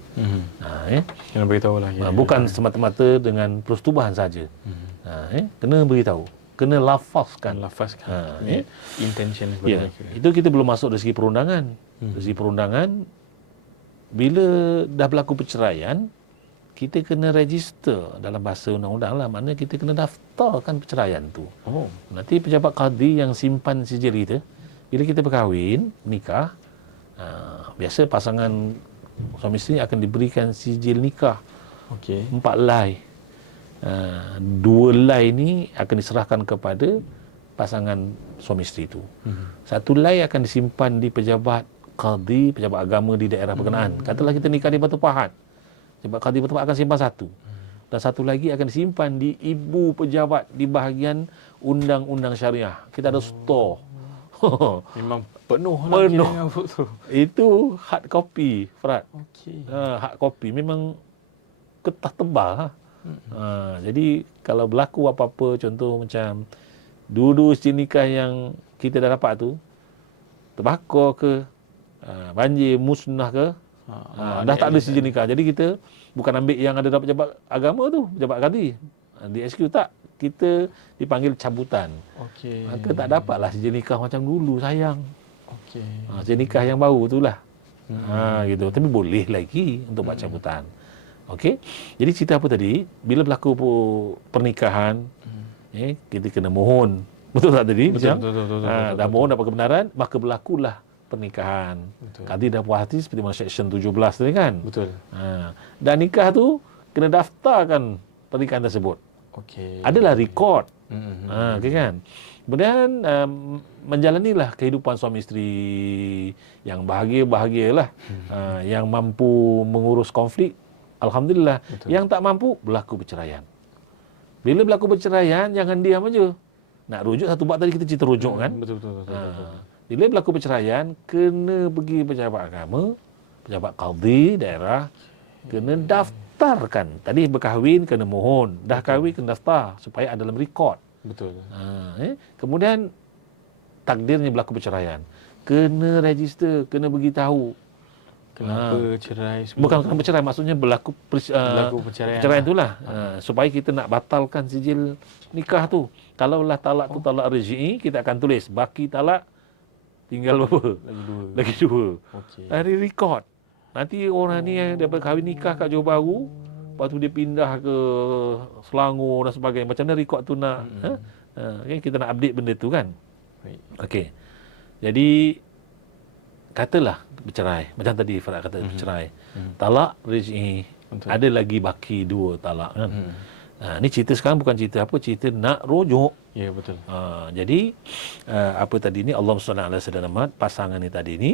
Kena beritahu lah. Bukan semata-mata dengan persetubuhan saja. Kena beritahu, kena lafazkan. Intention sebenarnya. Itu kita belum masuk dari segi perundangan. Dari segi perundangan, bila dah berlaku perceraian, kita kena register dalam bahasa undang-undang lah. Maknanya kita kena daftarkan perceraian tu. Nanti pejabat qadi yang simpan sijil kita, bila kita berkahwin, nikah, biasa pasangan suami isteri akan diberikan sijil nikah. 4 lai. 2 lai ni akan diserahkan kepada pasangan suami isteri itu. 1 lai akan disimpan di pejabat qadi, pejabat agama di daerah berkenaan. Katalah kita nikah di Batu Pahat, pejabat qadi Batu Pahat akan simpan 1. Dan 1 lagi akan disimpan di ibu pejabat di bahagian undang-undang syariah. Kita ada store. Memang penuh. Tu. Itu hard copy, Frat. Hard copy memang kertas tebal. Jadi kalau berlaku apa-apa, contoh macam dulu sijil nikah yang kita dah dapat tu terbakar ke, banjir, musnah ke, dah tak ada sijil nikah. Jadi kita bukan ambil yang ada dapat pejabat agama tu, pejabat qadi. Di SQ tak, kita dipanggil cabutan. Maka tak dapatlah sijil nikah macam dulu, sayang. Sijil nikah yang baru tu lah. Gitu. Tapi boleh lagi untuk buat cabutan. Jadi cerita apa tadi? Bila berlaku pernikahan, kita kena mohon. Betul tak tadi? Betul. Dah mohon dapat kebenaran, maka berlakulah pernikahan. Qadi dah puas hati seperti mana Seksyen 17 tadi kan? Betul. Dan nikah tu kena daftarkan pernikahan tersebut. Adalah rekod. Kan? Kemudian menjalanilah kehidupan suami isteri yang bahagialah. Yang mampu mengurus konflik, alhamdulillah. Yang tak mampu, berlaku perceraian. Bila berlaku perceraian, jangan diam aja. Nak rujuk, satu bab tadi kita cerita rujuk kan? Betul. Bila berlaku perceraian, kena pergi pejabat agama, pejabat qadi daerah, kena daftarkan. Tadi berkahwin, kena mohon. Dah kahwin, kena daftar supaya ada dalam rekod. Betul. Kemudian, takdirnya berlaku perceraian. Kena register, kena beritahu Kenapa cerai? Bukan bercerai, maksudnya berlaku perceraian itulah. Supaya kita nak batalkan sijil nikah tu. Kalaulah talak tu talak rej'i, kita akan tulis baki talak tinggal berapa? Lagi dua. Okey. Hari rekod. Nanti orang ni yang dapat kahwin nikah kat Johor Bahru, lepas tu dia pindah ke Selangor dan sebagainya. Macam mana rekod tu nak kan kita nak update benda tu kan. Baik. Okey. Jadi katalah bercerai. Macam tadi Farah kata bercerai. Talak rej'i. Ada lagi baki dua talak kan. Ni cerita sekarang bukan cerita apa, cerita nak rujuk. Ya, betul. Jadi apa tadi ni, Allah SWT pasangan ni tadi ni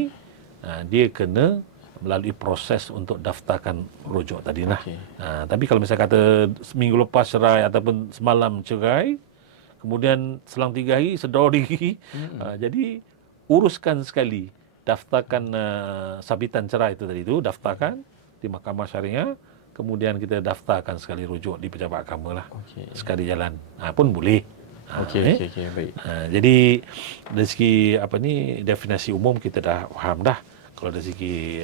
dia kena melalui proses untuk daftarkan rujuk tadi lah. Okey. Tapi kalau misalnya kata seminggu lepas cerai ataupun semalam cerai, kemudian selang 3 hari sedar diri, jadi uruskan sekali, daftarkan sabitan cerai itu tadi tu, daftarkan di Mahkamah Syariah, kemudian kita daftarkan sekali rujuk di pejabat agama lah. Okey. Sekali jalan. Pun boleh. Okey, baik. Jadi dari segi definisi umum kita dah faham dah. Kalau dari segi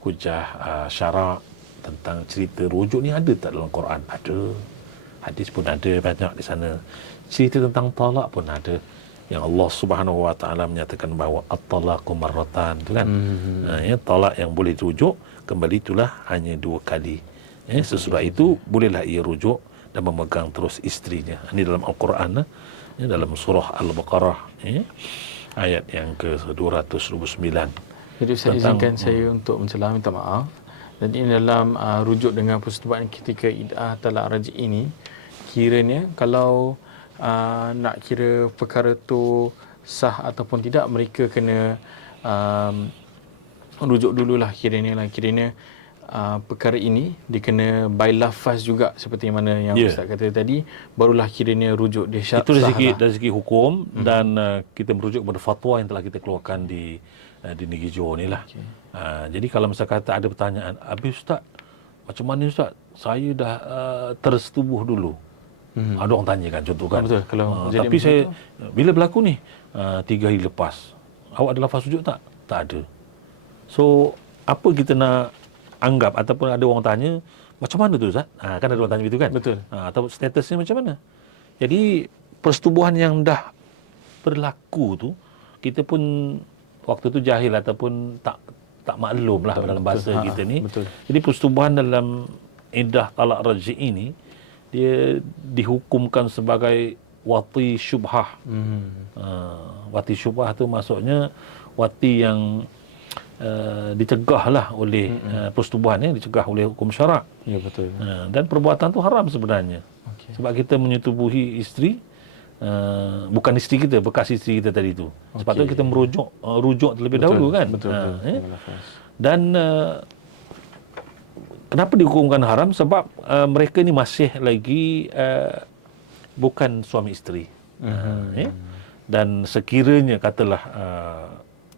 hujah syarak tentang cerita rujuk ni ada tak dalam Quran? Ada. Hadis pun ada banyak di sana. Cerita tentang talak pun ada. Yang Allah Subhanahu Wa Taala menyatakan bahawa at-talaqu marratan tu kan. Talak yang boleh dirujuk kembali itulah hanya 2 kali. Sesudah itu bolehlah ia rujuk dan memegang terus isterinya. Ini dalam Al-Quran, dalam surah Al-Baqarah, ayat yang ke-229. Jadi saya izinkan saya untuk mencelah, minta maaf. Jadi dalam rujuk dengan persetubuhan ketika id'ah talak raj'i ini, kiranya kalau nak kira perkara tu sah ataupun tidak, mereka kena rujuk dululah kiranya perkara ini dikena by lafaz juga seperti mana yang Ustaz kata tadi, barulah kiranya rujuk dia sah. Itu dari segi hukum dan kita merujuk kepada fatwa yang telah kita keluarkan di negeri Johor ni lah. Jadi kalau misalnya kata ada pertanyaan, habis Ustaz, macam mana Ustaz? Saya dah tersetubuh dulu. Ada orang tanya kan, contoh kan. Betul. Kalau tapi saya, bila berlaku ni? 3 hari lepas. Awak ada lafaz rujuk tak? Tak ada. So, apa kita nak anggap ataupun ada orang tanya, macam mana tu Ustaz? Kan ada orang tanya begitu kan? Betul. Atau statusnya macam mana? Jadi, persetubuhan yang dah berlaku tu, kita pun waktu tu jahil ataupun tak maklum lah dalam bahasa kita ni. Betul. Jadi persetubuhan dalam iddah talak raj'i ini, dia dihukumkan sebagai wati syubhah. Wati syubhah tu maksudnya wati yang dicegah lah oleh persetubuhan, dicegah oleh hukum syarak. Ya, betul. Dan perbuatan tu haram sebenarnya. Sebab kita menyetubuhi isteri, bukan isteri kita, bekas isteri kita tadi tu. Sepatutnya kita rujuk terlebih dahulu kan. Betul. Dan kenapa dihukumkan haram? Sebab mereka ni masih lagi bukan suami isteri. Dan sekiranya katalah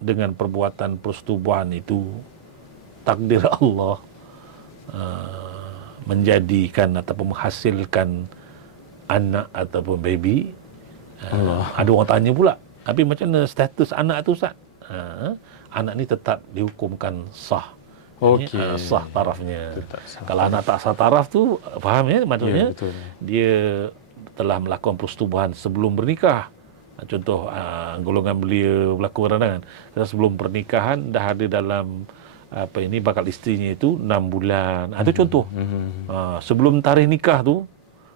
dengan perbuatan persetubuhan itu takdir Allah menjadikan ataupun menghasilkan anak ataupun baby, ada orang tanya pula, tapi macam mana status anak tu Ustaz? Anak ni tetap dihukumkan sah. Sah tarafnya. Kalau anak tak sah taraf tu, faham ya? Maksudnya dia telah melakukan persetubuhan sebelum bernikah. Contoh golongan belia berlaku berangan. Sebelum pernikahan dah ada dalam bakal isterinya itu 6 bulan. Itu contoh. Sebelum tarikh nikah tu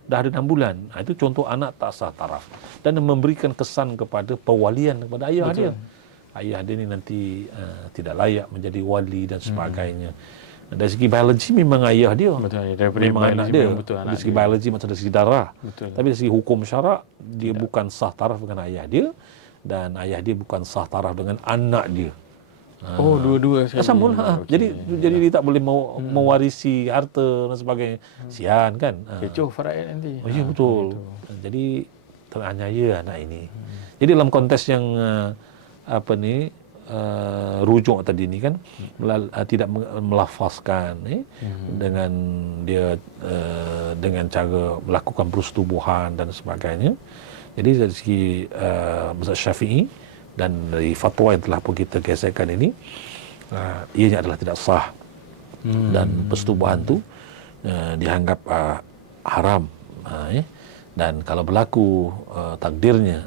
dah ada 6 bulan. Itu contoh anak tak sah taraf. Dan memberikan kesan kepada pewalian kepada ayah dia. Ayah dia ni nanti tidak layak menjadi wali dan sebagainya. Dari segi biologi memang ayah dia. Betul. Memang anak dia. Betul, dari segi biologi macam dari segi darah. Betul. Tapi dari segi hukum syarak, dia bukan sah taraf dengan ayah dia. Dan ayah dia bukan sah taraf dengan anak dia. Dua-dua sekali. Sambung lah. Jadi dia tak boleh mewarisi harta dan sebagainya. Sian kan. Kecoh faraid nanti. Ya, betul. Jadi teraniaya anak ini. Jadi dalam konteks yang rujuk tadi ni kan, tidak melafazkan dengan dia dengan cara melakukan persetubuhan dan sebagainya. Jadi dari segi mazhab Syafi'i dan dari fatwa yang telah pun kita geserkan ini, ianya adalah tidak sah, dan persetubuhan tu dianggap haram, dan kalau berlaku takdirnya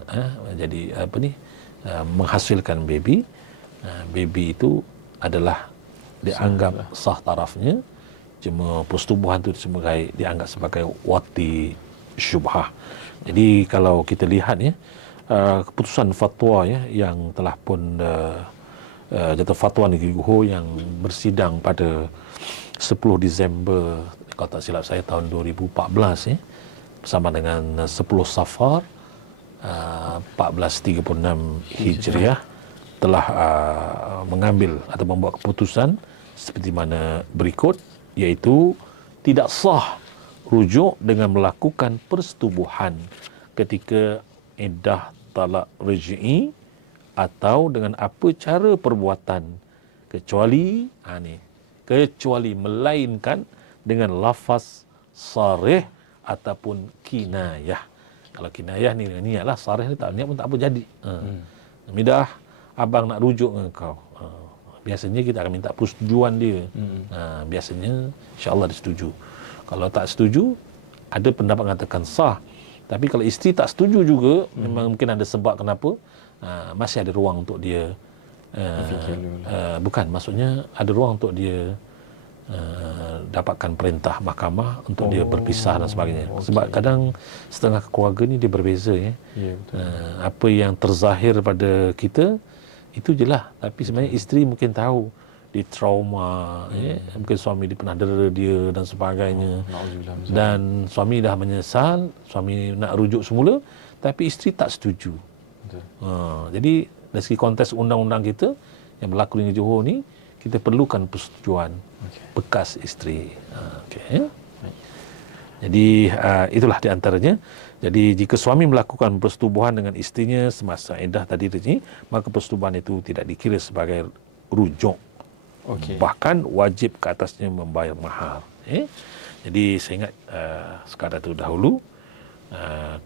jadi menghasilkan baby itu adalah dianggap sah tarafnya, cuma persetubuhan itu dianggap sebagai wati syubhah. Jadi kalau kita lihat keputusan fatwa yang telah pun jatuh fatwa Negeri Johor yang bersidang pada 10 Disember kalau tak silap saya tahun 2014 bersama dengan 10 Safar 1436 Hijriah telah mengambil atau membuat keputusan seperti mana berikut, iaitu tidak sah rujuk dengan melakukan persetubuhan ketika iddah talak raj'i atau dengan apa cara perbuatan kecuali melainkan dengan lafaz sarih ataupun kinayah. Kalau kinayah ni niatlah, sarih ni tak niat pun tak apa jadi. Midah abang nak rujuk dengan kau. Biasanya kita akan minta persetujuan dia. Biasanya insya-Allah dia setuju. Kalau tak setuju, ada pendapat mengatakan sah. Tapi kalau isteri tak setuju juga, memang mungkin ada sebab kenapa, masih ada ruang untuk dia bukan, maksudnya ada ruang untuk dia dapatkan perintah mahkamah untuk dia berpisah dan sebagainya. Sebab kadang setengah keluarga ni dia berbeza betul. Apa yang terzahir pada kita itu je lah, tapi sebenarnya isteri mungkin tahu dia trauma, mungkin suami dia pernah dera dia dan sebagainya, dan suami dah menyesal, suami nak rujuk semula tapi isteri tak setuju. Jadi dari segi konteks undang-undang kita yang berlaku di Johor ni, kita perlukan persetujuan bekas isteri. Jadi itulah di antaranya. Jadi jika suami melakukan persetubuhan dengan isterinya semasa iddah tadi, maka persetubuhan itu tidak dikira sebagai rujuk. Bahkan wajib ke atasnya membayar mahar. Jadi saya ingat sekadar itu dahulu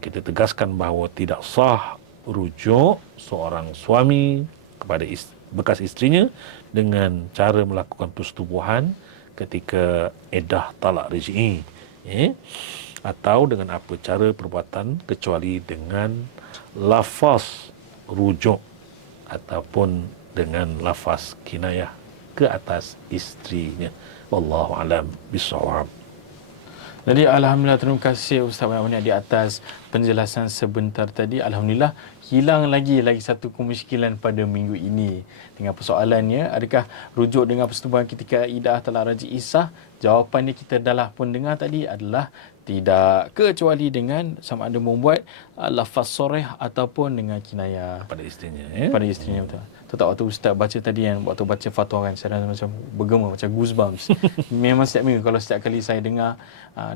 kita tegaskan bahawa tidak sah rujuk seorang suami kepada bekas isterinya dengan cara melakukan persetubuhan ketika iddah talak raj'i, atau dengan apa cara perbuatan kecuali dengan lafaz rujuk ataupun dengan lafaz kinayah ke atas isterinya. Wallahu alam bissawab. Jadi alhamdulillah, terima kasih Ustaz banyak di atas penjelasan sebentar tadi. Alhamdulillah hilang lagi satu kemusykilan pada minggu ini dengan persoalannya, adakah rujuk dengan persetubuhan ketika iddah talak raj'i sah? Jawapannya kita dah pun dengar tadi adalah tidak, kecuali dengan sama ada membuat lafaz soreh ataupun dengan kinayah pada isterinya. Pada isterinya, betul. Tak waktu Ustaz baca tadi waktu baca fatwa kan, saya rasa macam bergema, macam goosebumps. Memang setiap minggu, kalau setiap kali saya dengar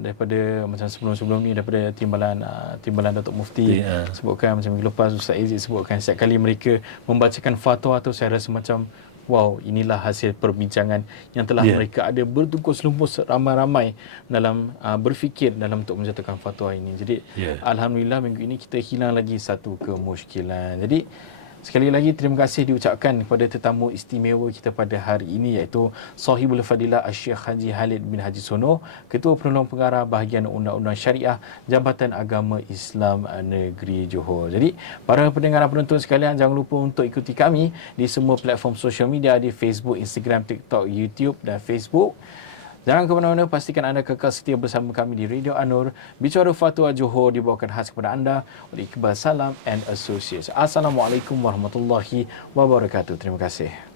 daripada macam sebelum-sebelum ni, daripada timbalan Datuk Mufti sebutkan, macam minggu lepas Ustaz Aziz sebutkan, setiap kali mereka membacakan fatwa tu, saya rasa macam wow, inilah hasil perbincangan yang telah mereka ada bertungkus lumpus ramai-ramai dalam berfikir dalam untuk menjatuhkan fatwa ini. Jadi alhamdulillah minggu ini kita hilang lagi satu kemusykilan. Jadi sekali lagi terima kasih diucapkan kepada tetamu istimewa kita pada hari ini, iaitu Sahibul Fadilah Syekh Haji Khalid bin Haji Sono, Ketua Penolong Pengarah Bahagian Undang-Undang Syariah Jabatan Agama Islam Negeri Johor. Jadi para pendengar dan penonton sekalian, jangan lupa untuk ikuti kami di semua platform sosial media, di Facebook, Instagram, TikTok, YouTube dan Facebook. Jangan ke mana-mana, pastikan anda kekal setia bersama kami di Radio Anur. Bicara Fatwa Johor dibawakan khas kepada anda oleh Iqbal Salam and Associates. Assalamualaikum warahmatullahi wabarakatuh. Terima kasih.